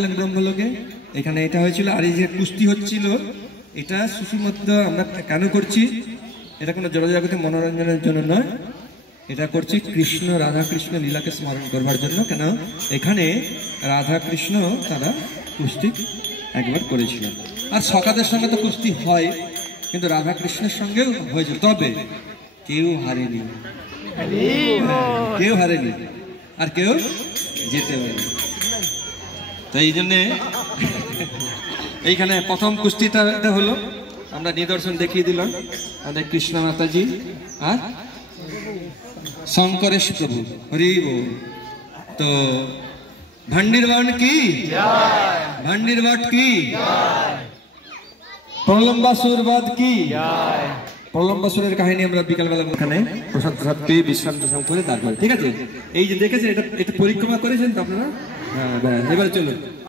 গেলেন ব্রহ্মলোকে। এখানে এটা হয়েছিল। আর এই যে কুস্তি হচ্ছিল, এটা সুষুমধ্য আমরা কেন করছি? এটা কোনো জড়জাগতিক মনোরঞ্জনের জন্য নয়, এটা করছি কৃষ্ণ রাধা কৃষ্ণ লীলাকে স্মরণ করবার জন্য। কেন এখানে রাধা কৃষ্ণ তারা কুস্তি একবার করেছিলেন। আর সখাদের সঙ্গে তো কুস্তি হয়, কিন্তু রাধা কৃষ্ণের সঙ্গেও হয়েছে, তবে কেউ হারেনি, কেউ হারেনি আর কেউ যেতে পারেনি। তো এই জন্যে এইখানে প্রথম কুস্তিটা হলো, আমরা নিদর্শন দেখিয়ে দিলাম আমাদের কৃষ্ণ মাতাজি আর শঙ্করেশ প্রভু। হরি বল। তো ভান্ডির বান কি, ভান্ডির বাট কি, প্রলম্বাসুরবাদ কি, প্রলম্বাসুরের কাহিনী আমরা বিকালবেলা ওখানে প্রসাদ প্রসাদ পেয়ে বিশ্রাম করে তারপরে, ঠিক আছে। এই যে দেখেছেন, এটা পরিক্রমা করেছেন তো আপনারা? হ্যাঁ, এবারে চলুন।